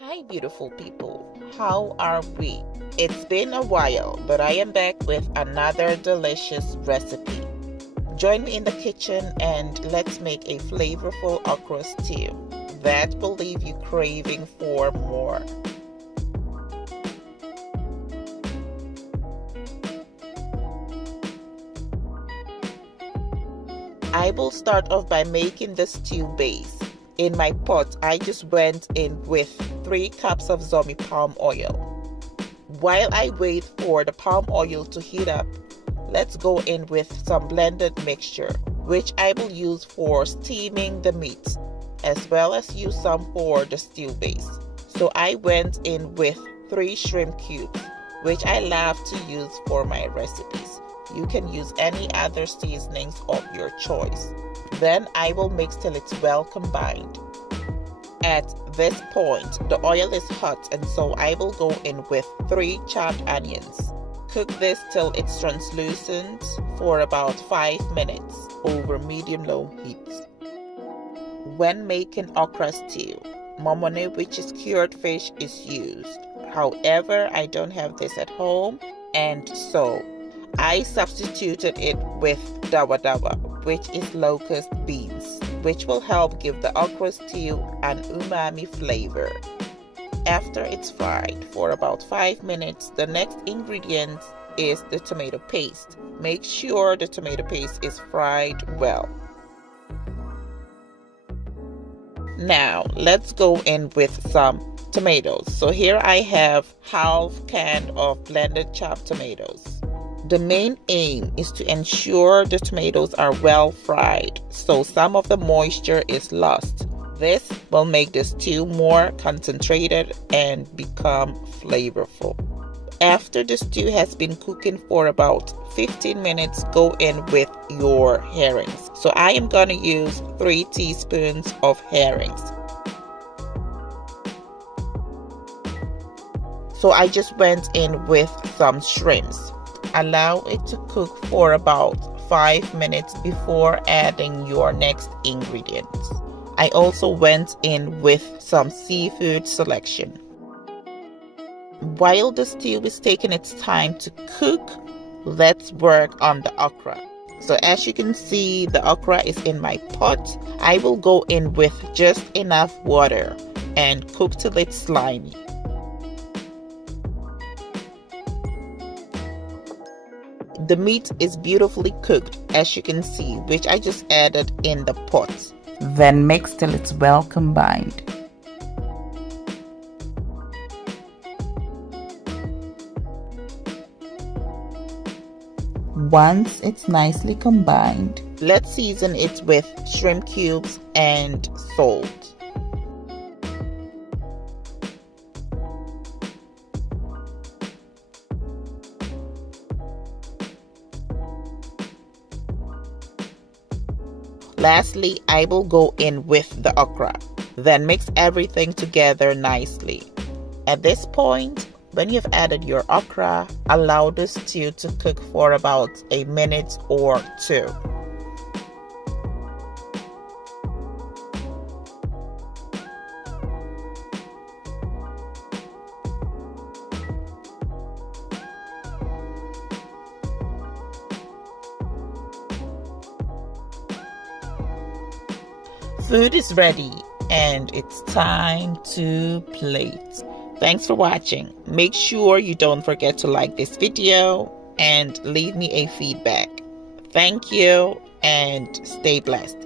Hi, beautiful people. How are we? It's been a while, but I am back with another delicious recipe. Join me in the kitchen and let's make a flavorful okra stew that will leave you craving for more. I will start off by making the stew base. In my pot, I just went in with 3 cups of zombie palm oil. While I wait for the palm oil to heat up, let's go in with some blended mixture, which I will use for steaming the meat, as well as use some for the stew base. So I went in with 3 shrimp cubes, which I love to use for my recipes. You can use any other seasonings of your choice. Then I will mix till it's well combined. At this point, the oil is hot, and so I will go in with 3 chopped onions. Cook this till it's translucent for about 5 minutes over medium-low heat. When making okra stew, momone, which is cured fish, is used. However, I don't have this at home, and so I substituted it with dawa dawa, which is locust beans, which will help give the okra stew an umami flavor. After it's fried for about 5 minutes, the next ingredient is the tomato paste. Make sure the tomato paste is fried well. Now, let's go in with some tomatoes. So here I have half can of blended chopped tomatoes. The main aim is to ensure the tomatoes are well fried, so some of the moisture is lost. This will make the stew more concentrated and become flavorful. After the stew has been cooking for about 15 minutes, go in with your herrings. So I am going to use 3 teaspoons of herrings. So I just went in with some shrimps. Allow it to cook for about 5 minutes before adding your next ingredients. I also went in with some seafood selection. While the stew is taking its time to cook, let's work on the okra. So as you can see, the okra is in my pot. I will go in with just enough water and cook till it's slimy. The meat is beautifully cooked, as you can see, which I just added in the pot. Then mix till it's well combined. Once it's nicely combined, let's season it with shrimp cubes and salt. Lastly, I will go in with the okra. Then mix everything together nicely. At this point, when you've added your okra, allow the stew to cook for about a minute or 2. Food is ready and it's time to plate. Thanks for watching. Make sure you don't forget to like this video and leave me a feedback. Thank you and stay blessed.